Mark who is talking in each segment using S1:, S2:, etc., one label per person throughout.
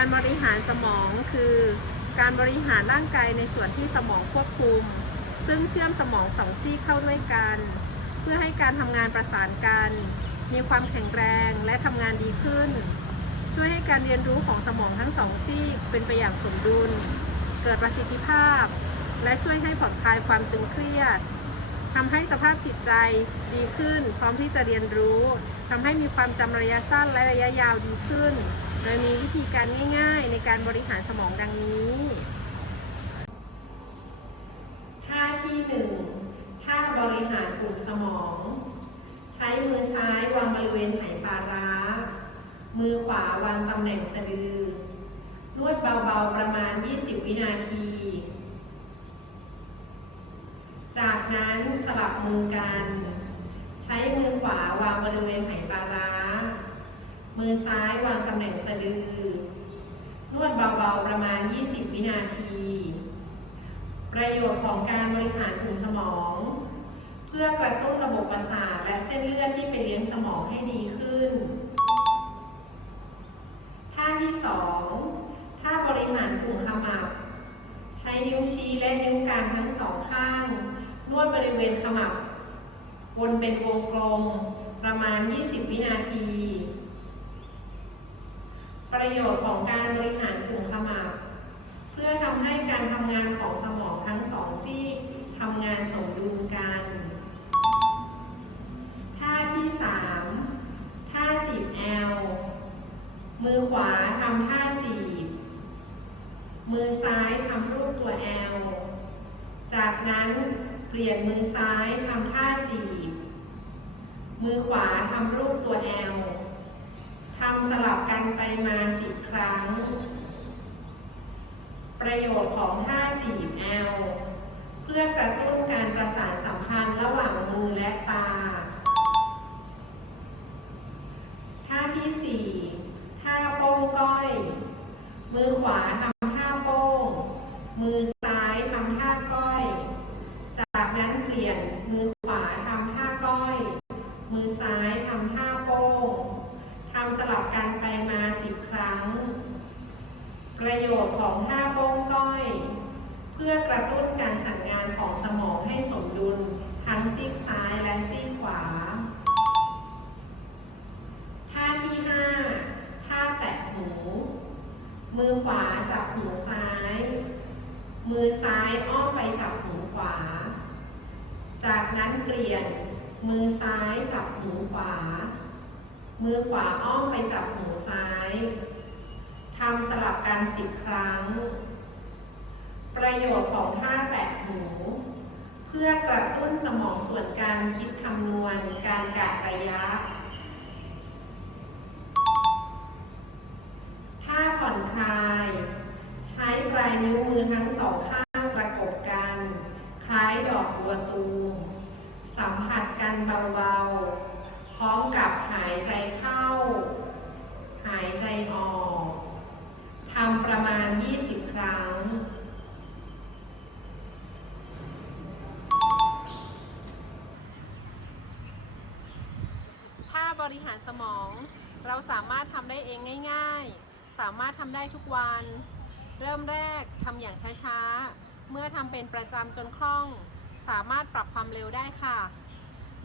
S1: การบริหารสมองคือการบริหารร่างกายในส่วนที่สมองควบคุม ซึ่งเชื่อมสมองสองซีกเข้าด้วยกัน เพื่อให้การทำงานประสานกัน มีความแข็งแรงและทำงานดีขึ้น ช่วยให้การเรียนรู้ของสมองทั้งสองซีกเป็นไปอย่างสมดุล เกิดประสิทธิภาพ และช่วยให้ผ่อนคลายความตึงเครียดทำให้สภาพจิตใจดีขึ้น พร้อมที่จะเรียนรู้ทำให้มีความจำระยะสั้นและระยะยาวดีขึ้น โดยมีวิธีการง่ายๆ ในการบริหารสมองดังนี้ท่าที่หนึ่งท่าบริหารกลุ่มสมอง ใช้มือซ้ายวางบริเวณไหปลาร้า มือขวาวางตำแหน่งสะดือนวดเบาๆประมาณ 20 วินาที จากนั้นสลับมือกัน ใช้มือขวาวางบริเวณไหปลาร้า มือซ้ายวางตำแหน่งสะดือ นวดเบาๆ ประมาณ 20 วินาที ประโยชน์ของการบริหารถุงสมอง เพื่อกระตุ้นระบบประสาทและเส้นเลือดที่ไปเลี้ยงสมองให้ดีขึ้น ท่าที่สองท่าบริหารกลุ่มขมับ ใช้นิ้วชี้และนิ้วกลางทั้งสองข้าง นวดบริเวณขมับวนเป็นวงกลมประมาณ 20 วินาที ประโยชน์ของการบริหารกลุ่มขมับเพื่อทำให้การทำงานของสมองทั้งสองซีกทำงานสมดุลกันท่าที่สามท่าจีบแอล มือขวาทำท่าจีบ มือซ้ายทำรูปตัวแอล จากนั้นเปลี่ยนมือซ้ายทำท่าจีบ มือขวาทำรูปตัวแอล ทำสลับกันไป มาสิบครั้ง ประโยชน์ของท่าจีบแอล เพื่อกระตุ้นการประสานสัมพันธ์ระหว่างมือและตา ท่าที่สี่ท่าโป้งก้อย มือขวาทำท่าโป้ง มือซ้ายทำท่าก้อย จากนั้นเปลี่ยนมือขวาทำท่าก้อย มือซ้ายทำท่า สลับกันไปมาสิบครั้ง ประโยชน์ของท่าโป้งก้อย เพื่อกระตุ้นการสั่งงานของสมองให้สมดุล ทั้งซีกซ้ายและซีกขวา ท่าที่ 5 ท่าแตะหู มือขวาจับหูซ้าย มือซ้ายอ้อมไปจับหูขวา จากนั้นเปลี่ยน มือซ้ายจับหูขวา มือขวาอ้อมไปจับหูซ้ายทำสลับกันสิบครั้ง ประโยชน์ของท่าแตะหู เพื่อกระตุ้นสมองส่วนการคิดคำนวณการกะระยะท่าผ่อนคลาย ใช้ปลายนิ้วมือทั้งสองข้างประกบกัน คล้ายดอกบัวตูม สัมผัสกันเบาๆ พร้อมกับหายใจเข้า หายใจออกทำประมาณ 20 ครั้ง ถ้า บริหารสมอง เราสามารถทำได้เองง่าย ๆ สามารถทำได้ทุกวัน เริ่มแรกทำอย่างช้าๆ เมื่อทำเป็นประจำจนคล่อง สามารถปรับความเร็วได้ค่ะ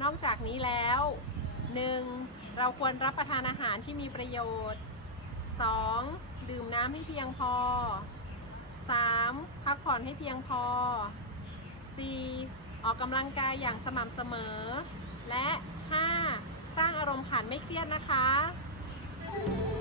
S1: นอกจากนี้แล้ว 1. เราควรรับประทานอาหารที่มีประโยชน์ 2. ดื่มน้ำให้เพียงพอ 3. พักผ่อนให้เพียงพอ 4. ออกกำลังกายอย่างสม่ำเสมอ และ ซียนนะคะ